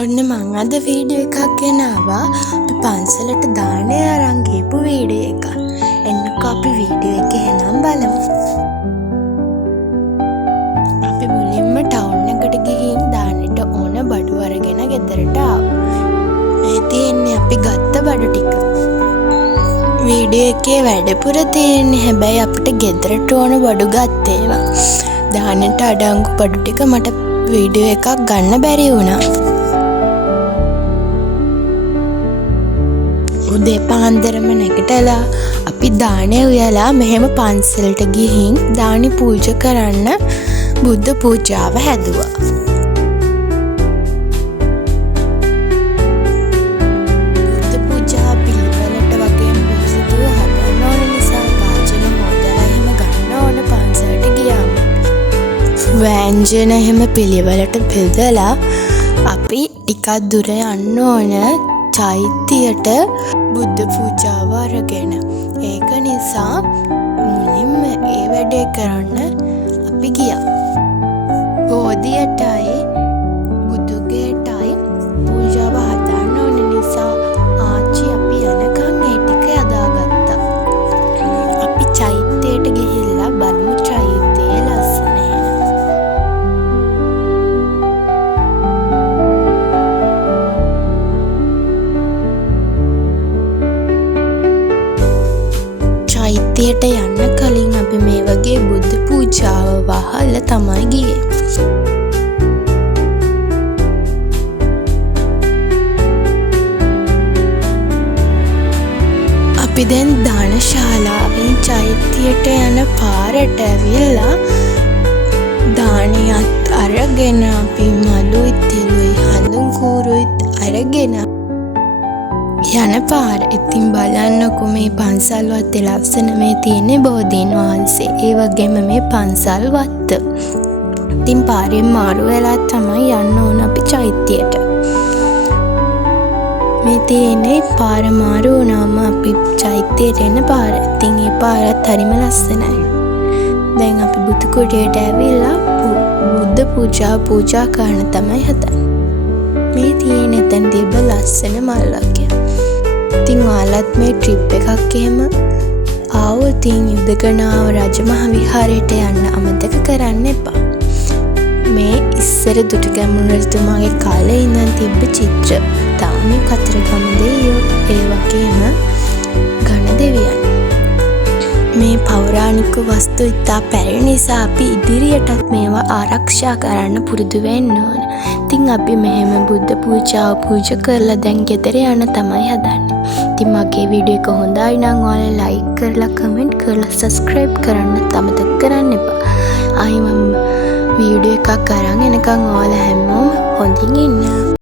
ඔන්න මං අද වීඩියෝ එකක් ගෙනාවා අපි පන්සලට දානය අරන් ගිහපු වීඩියෝ එකක්. එන්නකෝ අපි වීඩියෝ එක එහෙනම් බලමු. අපි මුලින්ම ටවුන් එකට ගිහින් දානෙට ඕන බඩු අරගෙන ගෙදරට ආවා. මේ තියෙන්නේ අපි ගත්ත බඩු ටික. වීඩියෝ එකේ වැඩපුර තියෙන්නේ හැබැයි අපිට ගෙදරට ඕන බඩු ගත්ත ඒවා. දානෙට අඩංගු බඩු ටික මට වීඩියෝ එකක් ගන්න බැරි වුණා. උදේ පාන්දරම නැගිටලා අපි දානේ උයලා මෙහෙම පන්සලට ගිහින් දානි පූජා කරන්න බුද්ධ පූජාව හැදුවා. බුද්ධ පූජා පිළිවෙලට වගේම පිළිසිදු හදන්න ඕන නිසා වාජන හොදලා එහෙම ගන්න ඕන පන්සලට ගියාම. වෑංජන එහෙම පිළිවෙලට බෙදලා අපි ටිකක් දුර යන්න ඕන චෛත්‍යයට බුද්ධ පූජාව අරගෙන. ඒක නිසා මුලින්ම ඒ වැඩේ කරන්න අපි ගියා. බෝධියටයි බුදුගේටයි පූජාව හදන්න ඕන නිසා ආච්චි අපි යනකම් ඒ ටික යදාගත්තා. අපි චෛත්‍යයට ගිහිල්ලා බලමු චෛත්‍යයේ ලස්සන. චෛත්‍යයට යන්න කලින් අපි මේ වගේ බුද්ධ පූජාව වහලා තමයි ගියේ. අපි දැන් දානශාලාවෙන් චෛත්‍යයට යන පාරට ඇවිල්ලා දානියත් අරගෙන අපි මලුයි තෙලුයි හඳුන් කූරුයිත් අරගෙන යන පාර. ඉතින් බලන්නකො මේ පන්සල් වත්තේ ලස්සන මේ තියෙන්නේ බෝධීන් වහන්සේ. ඒ වගේම මේ පන්සල් වත්ත. ඉතින් පාරෙන් මාරු වෙලා තමයි යන්න ඕන අපි චෛත්‍යයට. මේ තියෙන්නේ පාර මාරු වුණාම අපි චෛත්‍යයට එන පාර. ඉතින් මේ පාරත් හරිම ලස්සනයි. දැන් අපි බුදු කුටියට ඇවිල්ලා බුද්ධ පූජා කරන්න තමයි හදන්නේ. මේ තියෙන එතන තිබ්බ ලස්සන මල් වගේ. ඉතින් ඔයාලත් මේ ට්‍රිප් එකක් එහෙම ආවොත් යුදගනාව රජමහා විහාරයට යන්න අමතක කරන්න එපා. මේ ඉස්සර දුටුගැමුණු රජතුමාගේ කාලේ ඉඳන් තිබ්බ චිත්‍ර. තාම කතරගම දෙවියෝ ඒ වගේම ඝන දෙවියන්. මේ පෞරාණික වස්තු ඉතා පැරණි නිසා අපි ඉදිරියටත් මේවා ආරක්ෂා කරන්න පුරුදු වෙන්න ඕන. ඉතින් අපි මෙහෙම බුද්ධ පූජාව පූජා කරලා දැන් ගෙදර යන්න තමයි හදන්නේ. ඉතින් මගේ වීඩියෝ එක හොඳයි නම් ඔයාලා ලයික් කරලා කමෙන්ට් කරලා සබ්ස්ක්‍රයිබ් කරන්න අමතක කරන්න එපා. ආයි මම වීඩියෝ එකක් අරන් එනකන් ඔයාලා හැමෝම හොඳින් ඉන්න.